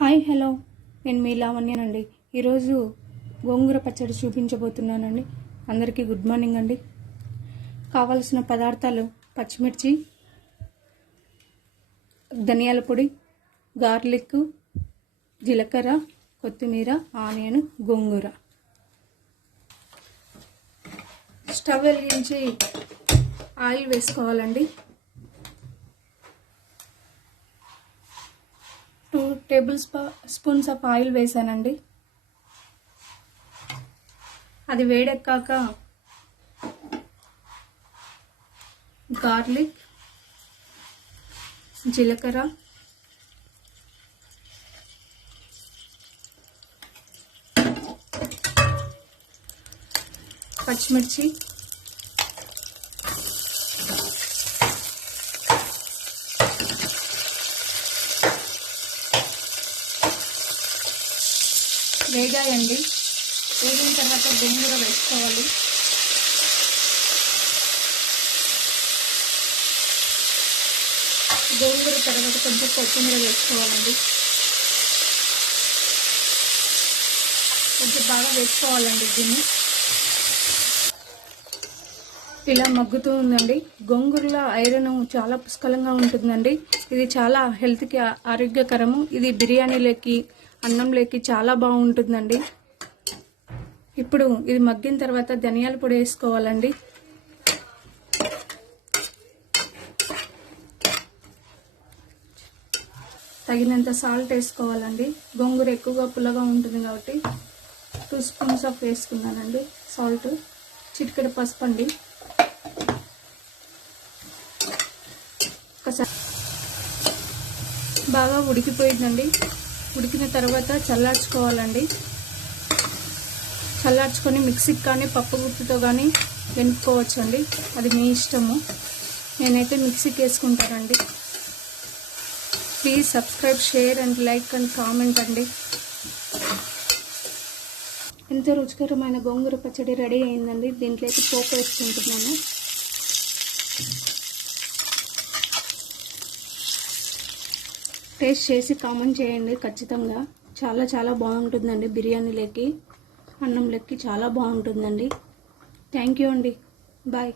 Hi hello. నేను మీ లావణ్యనండి. ఈరోజు గోంగూర పచ్చడి చూపించబోతున్నానండి. అందరికీ గుడ్ మార్నింగ్ అండి. కావలసిన పదార్థాలు పచ్చిమిర్చి ధనియాల పొడి గార్లిక్ జీలకర్ర కొత్తిమీర ఆనియన్ గోంగూర. స్టవ్ వెలిగించి ఆయిల్ వేసుకోవాలండి. టేబుల్ స్పూన్స్ ఆఫ్ ఆయిల్ వేసానండి. అది వేడెక్కాక గార్లిక్ జీలకర్ర పచ్చిమిర్చి వేగాయండి. వేగిన తర్వాత గోంగూర వేసుకోవాలి. గోంగూర తర్వాత కొంచెం కొత్తిమీర వేసుకోవాలండి. కొంచెం బాగా వేసుకోవాలండి దీన్ని. ఇలా మగ్గుతూ ఉందండి గోంగూరలో ఐరన్ చాలా పుష్కలంగా ఉంటుందండి. ఇది చాలా హెల్త్కి ఆరోగ్యకరము. ఇది బిర్యానీలోకి అన్నంలోకి చాలా బాగుంటుందండి. ఇప్పుడు ఇది మగ్గిన తర్వాత ధనియాల పొడి వేసుకోవాలండి. తగినంత సాల్ట్ వేసుకోవాలండి. గోంగూర ఎక్కువగా పుల్లగా ఉంటుంది కాబట్టి టూ స్పూన్స్ ఆఫ్ వేసుకున్నానండి సాల్ట్. చిటికెడు పసుపు అండి. ఒకసారి బాగా ఉడికిపోయిందండి. ఉడికిన తర్వాత చల్లార్చుకోవాలండి. చల్లార్చుకొని మిక్సీకి కానీ పప్పు గుత్తుతో కానీ వెనుక్కోవచ్చు అండి అది మీ ఇష్టము. నేనైతే మిక్సీకి వేసుకుంటానండి. Please subscribe share and like and comment అండి. ఎంతో రుచికరమైన గోంగూర పచ్చడి రెడీ అయిందండి. దీంట్లోకి పోపు వేసుకుంటున్నాను. టేస్ట్ చేసి కామెంట్ చేయండి ఖచ్చితంగా. చాలా చాలా బాగుంటుందండి బిర్యానీలోకి అన్నంలోకి చాలా బాగుంటుందండి. థ్యాంక్ యూ అండి. బాయ్.